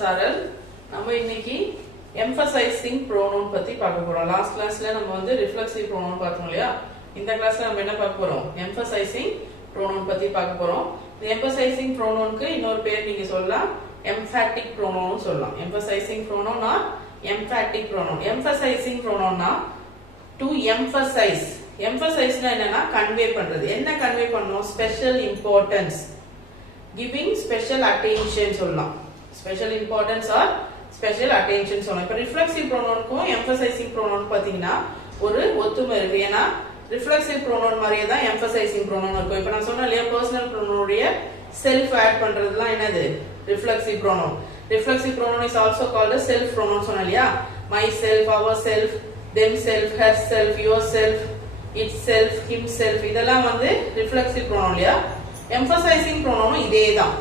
Saaral. நம்ம இன்னைக்கு emphasizing pronoun பத்தி பார்க்க போறோம். லாஸ்ட் கிளாஸ்ல நம்ம வந்து reflexive pronoun பார்த்தோம் இல்லையா? இந்த கிளாஸ்ல நம்ம என்ன பார்க்க போறோம்? emphasizing pronoun பத்தி பார்க்க போறோம். இந்த emphasizing pronounக்கு இன்னொரு பேர் நீங்க சொல்லலாம் emphatic pronoun சொல்லலாம். emphasizing pronoun or emphatic pronoun. emphasizing pronoun னா to emphasize. emphasize னா என்னன்னா convey பண்றது. என்ன convey பண்ணனும்? Special importance. Giving special attention சொல்லலாம். Special importance or special attention சொல்லலாம். இப்ப reflexive pronoun க்கும் emphasizing pronoun பாத்தீங்கன்னா ஒரு ஒத்துமை இருக்கு. ஏன்னா reflexive pronoun மாதிரியே தான் emphasizing pronoun இருக்கும். இப்ப நான் சொன்னேன் இல்லையா personal pronoun உடைய self add பண்றதுலாம் என்னது? Reflexive pronoun. Reflexive pronoun is also called as self pronoun சொன்னேன் இல்லையா? myself, ourself, themself, herself, yourself, itself, himself இதெல்லாம் வந்து reflexive pronoun இல்லையா? emphasizing pronoun இதேதான்.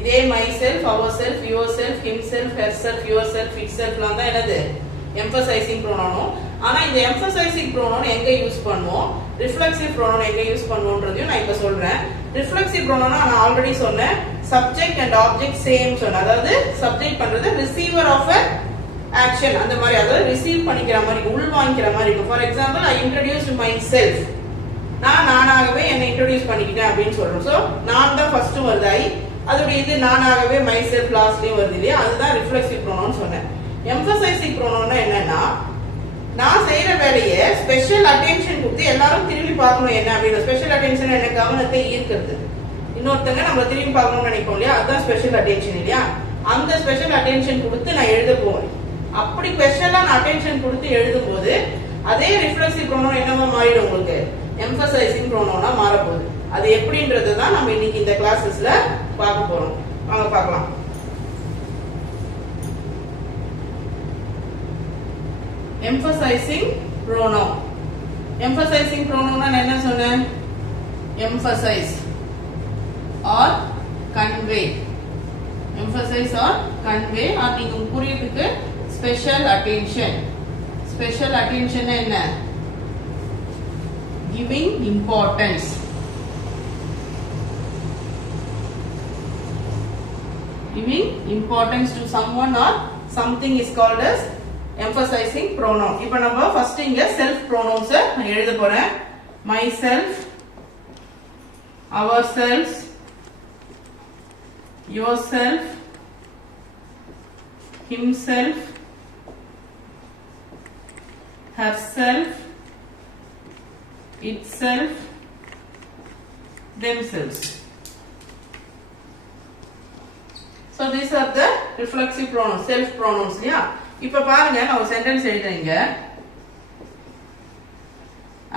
இதே myself, ourself, yourself, himself, herself, yourself, itself லாம் தான் என்னது? emphasizing pronoun. ஆனா இந்த emphasizing pronoun எங்க யூஸ் பண்ணுவோம்? reflexive pronoun எங்க யூஸ் பண்ணுவோம்ன்றதையும் நான் இப்ப சொல்றேன். reflexive pronoun நான் ஆல்ரெடி சொன்னேன். subject and object same சொன்னேன். அதாவது subject பண்றது receiver of a action அந்த மாதிரி அதாவது ரிசீவ் பண்ணிக்கிற மாதிரி உள்வாங்கிக்கிற மாதிரி இருக்கும். For example I introduced myself. நானாகவே என்னை இன்ட்ரோடியூஸ் பண்ணிக்கிட்டேன் அப்படின்னு சொல்றோம். சோ நான் தான் ஃபர்ஸ்ட் வருது ஐ அதோட இது நானாகவே myself லாஸ்ட்லயும் வருது இல்லையா? அதுதான் ரிஃப்ளெக்சிவ் ப்ரோனவுன் சொன்னேன். எம்பசைசிங் ப்ரோனவுன்னா என்னன்னா நான் செய்யற வேலையை ஸ்பெஷல் அட்டென்ஷன் கொடுத்து எல்லாரும் திரும்பி பார்க்கணும் என்ன அப்படின்ற ஸ்பெஷல் அட்டென்ஷன் என்ன கவனத்தை ஈர்க்கிறது. இன்னொருத்தங்க நம்ம திரும்பி பார்க்கணும்னு நினைப்போம் இல்லையா? அதுதான் ஸ்பெஷல் அட்டென்ஷன் இல்லையா? அந்த ஸ்பெஷல் அட்டென்ஷன் கொடுத்து நான் எழுத போவேன். அப்படி ஸ்பெஷலா நான் அட்டென்ஷன் கொடுத்து எழுதும் போது அதே ரிஃப்ளெக்சிவ் ப்ரோனவுன் என்னவா மாறிடும் உங்களுக்கு? எம்பசைசிங் ப்ரோனவுனா மாற போகுது. அது எப்படின்றது தான் நம்ம இன்னைக்கு இந்த கிளாसेसல பார்க்க போறோம். வாங்க பார்க்கலாம். Emphasising pronoun. எம்பசைசிங் ப்ரோனவுன்னா நான் என்ன சொன்னேன்? emphasize or convey. emphasize or convey or நீங்க புரியதுக்கு special attention. special attention என்ன? giving importance. Giving importance to someone or something is called as emphasizing pronoun. இப்போ நம்ம ஃபர்ஸ்ட் இங்க self pronouns நான் எழுத போறேன். myself, ourselves, yourself, himself, herself, itself, themselves. So these are the reflexive pronouns, self pronouns இல்லையா? இப்ப பாருங்க நான் ஒரு சென்டென்ஸ் எழுதுறேங்க.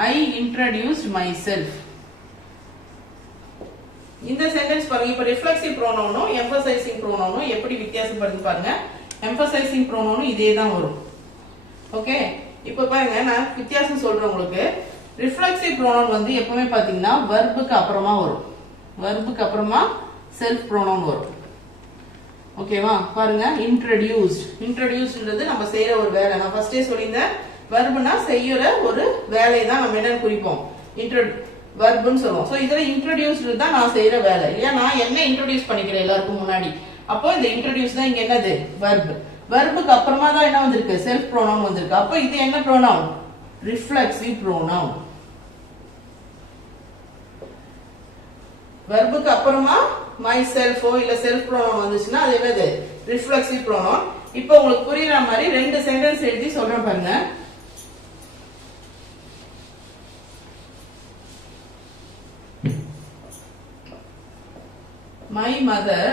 I introduced myself. இந்த சென்டென்ஸ் பாருங்க. இப்ப reflexive pronoun emphasizing pronoun எப்படி வித்தியாசப்படுது பாருங்க. emphasizing pronoun இதே தான் வரும். ஓகே? இப்ப பாருங்க நான் வித்தியாசம் சொல்றேன் உங்களுக்கு. reflexive pronoun வந்து எப்பவுமே பாத்தீங்கன்னா verb-க்கு அப்புறமா வரும். verb-க்கு அப்புறமா self pronoun வரும். ஓகேவா? பாருங்க introduced. introducedன்றது நம்ம செய்யற ஒரு வேலை. நான் ஃபர்ஸ்டே சொல்லியிருந்தேன் verb-னா செய்யற ஒரு வேலையை தான் நம்ம என்ன குறிப்போம்? verb-னு சொல்லுவோம். சோ இதுல introduced தான் நான் செய்யற வேலை இல்லையா? நான் என்ன இன்ட்ரோடியூஸ் பண்ணிக்கிறேன் எல்லாருக்கும் முன்னாடி. அப்போ இந்த introduce தான் இங்க என்னது? verb. verb-க்கு அப்புறமா தான் என்ன வந்திருக்கு? self pronoun வந்திருக்கு. அப்போ இது என்ன pronoun? reflexive pronoun. verb-க்கு அப்புறமா myself இல்ல self pronoun வந்துச்சுன்னா அது என்னது? reflexive pronoun. இப்போ உங்களுக்கு புரியுற மாதிரி ரெண்டு சென்டென்ஸ் எழுதி சொல்றேன் பாருங்க. My mother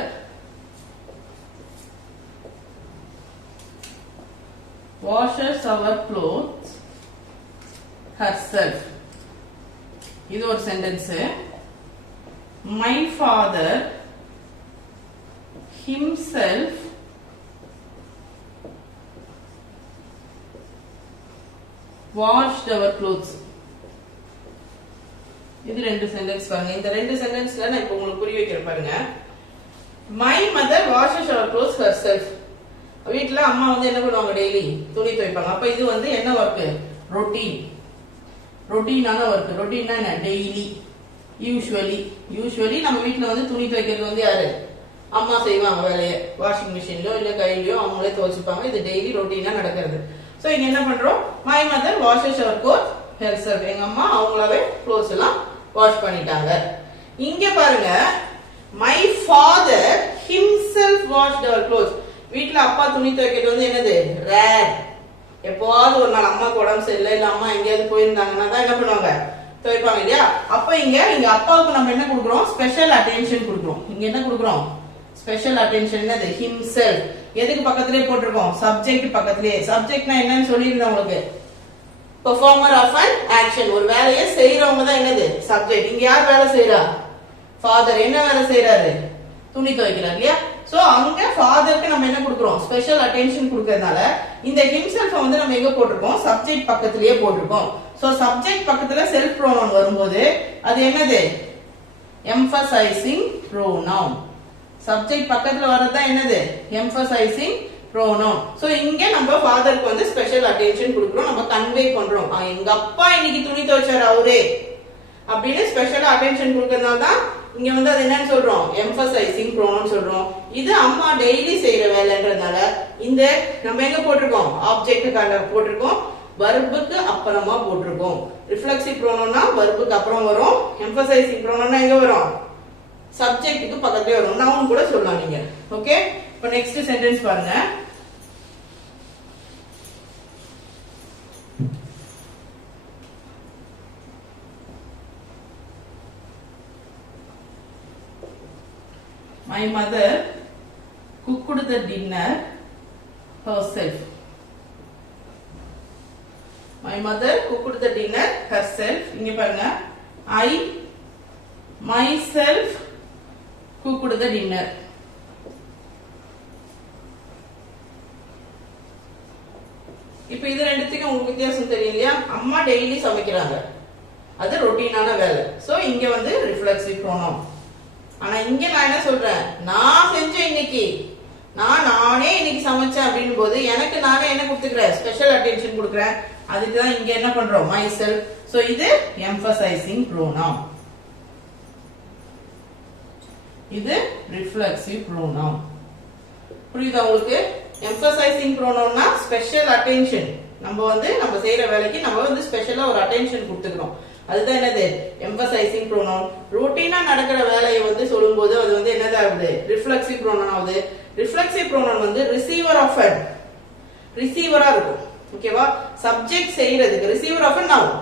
washes our clothes herself. இது ஒரு sentence. My father himself washed our clothes. இது ரெண்டு சென்டென்ஸ் பாருங்க. இந்த ரெண்டு சென்டென்ஸ்ல நான் இப்போ உங்களுக்கு புரிய வைக்கிறேன் பாருங்க. My mother washes our clothes herself. வீட்ல அம்மா வந்து என்ன பண்ணுவாங்க? டெய்லி துணி துவைப்பாங்க. அப்ப இது வந்து என்ன வர்க்? ரொட்டீன். ரொட்டீனான வர்க். ரொட்டீன்னா என்ன? டெய்லி. யூசுவலி நம்ம வீட்ல வந்து துணி துவைக்கிறது வந்து யாரு? அம்மா செய்வாங்க வேலையை வாஷிங் மிஷின்லயோ இல்ல கையிலயோ அவங்களே துவைச்சுப்பாங்க. இது டெய்லி ரொட்டீனா நடக்கிறது. சோ இங்க என்ன பண்றோம், my mother washes our clothes herself. எங்க அம்மா அவங்களாவே க்ளோத்ஸ் எல்லாம் வாஷ் பண்ணிட்டாங்க. இங்க பாருங்க, my father himself washed our clothes. வீட்ல அப்பா துணி துவைக்கிறது வந்து என்னது, ரேர். எப்போவாவது ஒரு நாள் அம்மாக்கு உடம்பு சரியில்லை இல்ல அம்மா எங்கேயாவது போயிருந்தாங்கன்னா தான் என்ன பண்ணுவாங்க, துவைப்பாங்க இல்லையா. அப்ப இங்க அப்பாவுக்கு நம்ம என்ன கொடுக்குறோம், ஸ்பெஷல் அட்டென்ஷன் கொடுக்குறோம். இங்க என்ன கொடுக்குறோம், ஸ்பெஷல் அட்டென்ஷன். என்னது, himself. எதுக்கு பக்கத்திலே போட்டிருக்கோம், சப்ஜெக்ட் பக்கத்திலே. சப்ஜெக்ட்னா என்னன்னு சொல்லியிருந்தேன் உங்களுக்கு, பெர்ஃபார்மர் ஆஃப் an ஆக்ஷன். ஒரு வேலையை செய்யறவங்க தான் என்னது, சப்ஜெக்ட். இங்க யார் வேலை செய்யறா, ஃபாதர். என்ன வேலை செய்யறாரு, துணி துவைக்கிறார் இல்லையா. சோ அங்க ஃபாதருக்கு நம்ம என்ன கொடுக்குறோம், ஸ்பெஷல் அட்டென்ஷன் கொடுக்கறதுனால இந்த himself வந்து நம்ம எங்க போட்டிருக்கோம், சப்ஜெக்ட் பக்கத்திலேயே போட்டிருக்கோம். சோ சப்ஜெக்ட் பக்கத்துல செல்ஃப் ப்ரோனவுன் வரும்போது அது என்னது, எம்பசைசிங் ப்ரோனவுன். சப்ஜெக்ட் பக்கத்துல வரது என்னது, எம்பசைசிங் ப்ரோனவுன். சோ இங்க நம்ம ஃபாதருக்கு வந்து ஸ்பெஷல் அட்டென்ஷன் கொடுக்குறோம், நம்ம கன்வே பண்றோம். எங்க அப்பா இன்னைக்கு துணி துவைச்சாரு அவரே அப்படின்னு ஸ்பெஷலா அட்டென்ஷன் கொடுக்கறதுனால தான் இங்க வந்து அது என்னன்னு சொல்றோம், எம்பசைசிங் ப்ரோனவுன் சொல்றோம். இது அம்மா டெய்லி செய்யற வேலைன்றதுனால இந்த நம்ம எங்க போட்டிருக்கோம், ஆப்ஜெக்ட்டுக்காக போட்டிருக்கோம், வர்புக்கு அப்புறமா போட்டிருக்கோம். ரிஃப்ளெக்சிவ் ப்ரோனவுன்னா வர்புக்கு அப்புறம் வரும், எம்பசைசிங் ப்ரோனவுன்னா எங்க வரும், சப்ஜெக்ட்டுக்கு பக்கத்துலயே வரும். நவுன் கூட சொல்லலாம் நீங்க. ஓகே, இப்போ நெக்ஸ்ட் சென்டென்ஸ் பாருங்க. My mother cooked the dinner herself. My mother cooked the dinner herself. இங்க பாருங்க, I myself cooked the dinner. இப்போ இது ரெண்டுத்துக்கும் உங்களுக்கு வித்தியாசம் தெரியும் இல்லையா. அம்மா டெய்லி சமைக்கிறாங்க, அது ரொட்டீனான வேலை. சோ இங்க வந்து ரிஃப்ளெக்சிவ் ப்ரோனவுன். ஆனா இங்க நான் என்ன சொல்றேன், நான் செஞ்சேன் இன்னைக்கு, நானே இன்னைக்கு சமைச்சேன் அப்படின்னு போது எனக்கு நானே என்ன கொடுத்துக்கிறேன், ஸ்பெஷல் அட்டென்ஷன் கொடுக்குறேன். அதுக்குதான் இங்க என்ன பண்றோம், மை செல்ஃப். சோ இது எம்பசைசிங் ப்ரோனவுன், இது ரிஃப்ளெக்சிவ் ப்ரோனவுன். புரியுதா உங்களுக்கு? எம்பசைசிங் ப்ரோனவுன்னா ஸ்பெஷல் அட்டென்ஷன். நம்ம செய்யற வேலைக்கு நம்ம வந்து ஸ்பெஷலா ஒரு அட்டென்ஷன் கொடுத்துக்கிறோம். அதுதான் என்னது, எம்பசைசிங் ப்ரோனவுன். ரூட்டீனா நடக்கிற வேலையை வந்து சொல்லும்போது அது வந்து என்னதாகுது, ரிஃப்ளெக்சிவ் ப்ரோனவுன் ஆகுது. ரிஃப்ளெக்சிவ் ப்ரோனவுன் வந்து ரிசீவர் ஆஃப் அன், ரிசீவரா இருக்கும். ஓகேவா, சப்ஜெக்ட் செய்யறதுக்கு receiver of an noun.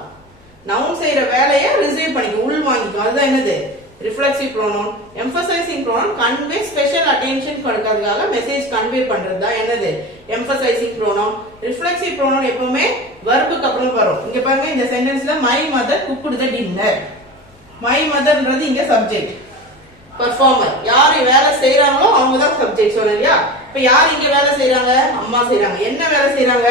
Noun செய்யற வேலையை ரிசீவ் பண்ணிக்கும், உள் வாங்கிக்கும். அதுதான் என்னது, reflexive pronoun. Emphasising pronoun convey special attention கொடுக்கிறதுக்காக மெசேஜ் கன்வே பண்றது தான் என்னது, எம்பசைசிங் ப்ரோனவுன். ரிஃப்ளெக்சிவ் ப்ரோனவுன் எப்பவுமே வர்புக்கு அப்புறம் வரும். இங்க பாருங்க, இந்த சென்டென்ஸ்ல my mother cooked the dinner. My மதர்ன்றது இங்க சப்ஜெக்ட், பெர்ஃபார்மர். யார் வேலை செய்யறாங்களோ அவங்க தான் சப்ஜெக்ட் சொன்னீங்க. இப்ப யார் இங்க வேலை செய்யறாங்க, அம்மா செய்யறாங்க. என்ன வேலை செய்யறாங்க,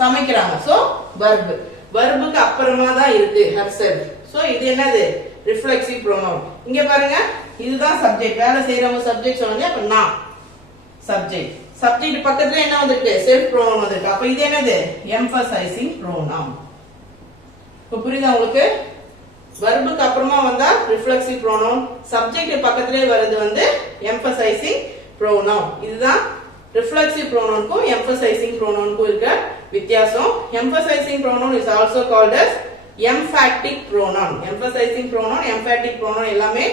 சமைக்கிறாங்க. சோ வர்பு, வர்புக்கு அப்புறமா தான் இருக்கு herself. சோ இது என்னது, ரிஃப்ளெக்சிவ் ப்ரோனவுன். இங்க பாருங்க, இதுதான் சப்ஜெக்ட், வேலை செய்யறவங்க சப்ஜெக்ட் சொன்னீங்க. அப்ப நான் சப்ஜெக்ட், சப்ஜெக்ட் பக்கத்துல என்ன வந்திருக்கு, செல்ஃப் ப்ரோனவுன் வந்திருக்கு. அப்ப இது என்னது, எம்பசைசிங் ப்ரோனவுன். இப்ப புரியுதா உங்களுக்கு? வர்புக்கு அப்புறமா வந்தா ரிஃப்ளெக்சிவ் ப்ரோனவுன், சப்ஜெக்ட் பக்கத்திலே வருது வந்து எம்பசைசிங் ப்ரோனவுன். இதுதான் ரிஃப்ளெக்சிவ் ப்ரோனவுனுக்கும் எம்பசைசிங் ப்ரோனவுனுக்கும் இருக்க வித்தியாசம். Emphasising pronoun is also called as emphatic pronoun. Emphasising pronoun, emphatic pronoun எல்லாமே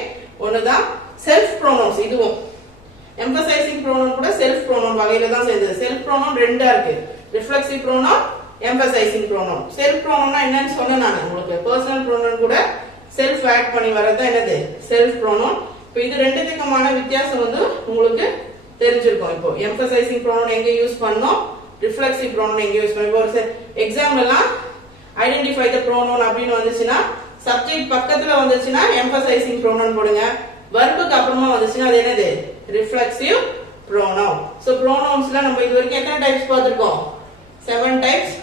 ஒண்ணுதான். செல்ஃப் ப்ரோனவுன்ஸ் இதுவும். எம்பசைசிங் ப்ரோனவுன் கூட செல்ஃப் ப்ரோனவுன் வகையில தான் சேர்ந்தது. செல்ஃப் ப்ரோனவுன் ரெண்டா இருக்கு, reflexive pronoun, emphasising pronoun. Self ப்ரோனவுன்னா என்னன்னு சொன்னேன் நான் உங்களுக்கு. பர்சனல் ப்ரோனவுன் கூட செல்ஃப் ஆட் பண்ணி வரது என்னது, செல்ஃப் ப்ரோனவுன். இப்போ இது ரெண்டுத்துக்குமான வித்தியாசம் வந்து உங்களுக்கு தெரிஞ்சிருக்கும். இப்போ எம்பசைசிங் ப்ரோனவுன் எங்க யூஸ் பண்ணோம், ரிஃப்ளெக்சிவ் ப்ரோனவுன் எங்க யூஸ் பண்ணோம். ஒரு எக்ஸாம்பிள்லாம் ஐடென்டிஃபை த ப்ரோனவுன் அப்படின்னு வந்துச்சுன்னா, சப்ஜெக்ட் பக்கத்துல வந்துச்சுன்னா எம்பசைசிங் ப்ரோனவுன் போடுங்க. வர்புக்கு அப்புறமா வந்துச்சுன்னா அது என்னது, ரிஃப்ளெக்சிவ் ப்ரோனவுன். சோ ப்ரோனவுன்ஸ்ல நம்ம இது வரைக்கும் எத்தனை டைப்ஸ் பார்த்திருக்கோம், 7 டைப்ஸ்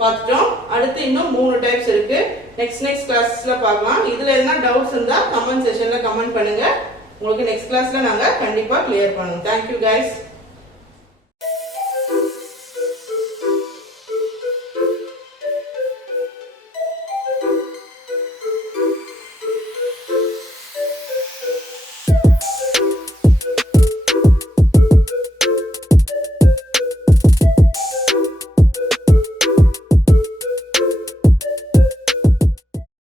பார்த்துட்டோம். அடுத்து இன்னும் 3 டைப்ஸ் இருக்கு. நெக்ஸ்ட் கிளாஸ்ல பார்க்கலாம். இதுல எதனா டவுட்ஸ் இருந்தா கமெண்ட் செக்ஷன்ல கமெண்ட் பண்ணுங்க. உங்களுக்கு நெக்ஸ்ட் கிளாஸ்ல நாங்க கண்டிப்பா கிளியர் பண்ணுவோம். Thank you guys.